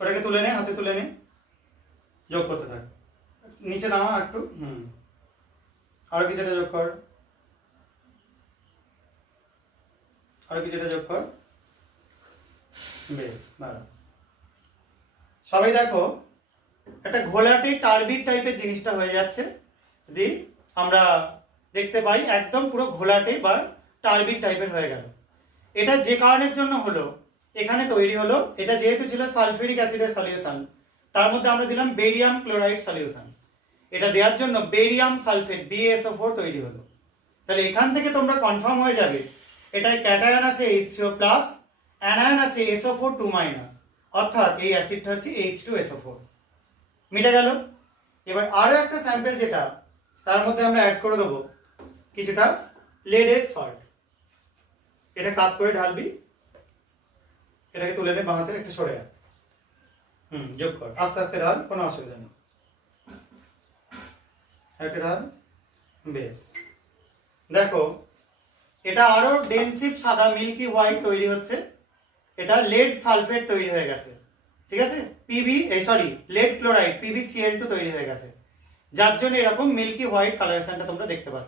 ওটাকে তুলে নে, হাতে তুলে নে, যোগ করতে থাক। নিচে নামা একটু, আরো কিছুটা যোগ কর, আরো কিছুটা যোগ কর। বেশ ভালো। সবাই দেখো একটা ঘোলাটে টার্বিড টাইপের জিনিসটা হয়ে যাচ্ছে। যদি আমরা দেখতে পাই একদম পুরো ঘোলাটে বা টার্বিড টাইপের হয়ে গেল। এটা যে কারণের জন্য হলো, এখানে তৈরি হলো, এটা যেহেতু ছিল সালফিউরিক অ্যাসিডের সলিউশন, তার মধ্যে আমরা দিলাম বেরিয়াম ক্লোরাইড সলিউশন। এটা দেওয়ার জন্য বেরিয়াম সালফেট BaSO4 তৈরি হলো। তাহলে এখান থেকে তোমরা কনফার্ম হয়ে যাবে এটায় ক্যাটায়ন আছে H3+, অ্যানায়ন আছে SO4 2-, অর্থাৎ এই অ্যাসিডটা হচ্ছে H2SO4। মিটে গেল। এবার আরো একটা স্যাম্পল যেটা তার মধ্যে আমরা অ্যাড করে দেবো কিছুটা লেডের সল্ট। এটা কাট করে ঢালবি, এটাকে তুলে নে বাঁহাতে, একটু সরে আয়। যোগ কর, আস্তে আস্তে ঢাল, কোনো অসুবিধা নেই। একটা ঢাল, বেশ। দেখো এটা আরো ডেনসিভ সাদা মিল্কি হোয়াইট তৈরি হচ্ছে। এটা লেড সালফেট তৈরি হয়ে গেছে, ঠিক আছে, লেড ক্লোরাইড PbCl2 তৈরি হয়ে গেছে, যার জন্য এরকম মিল্কি হোয়াইট কালারেশনটা তোমরা দেখতে পাচ্ছ।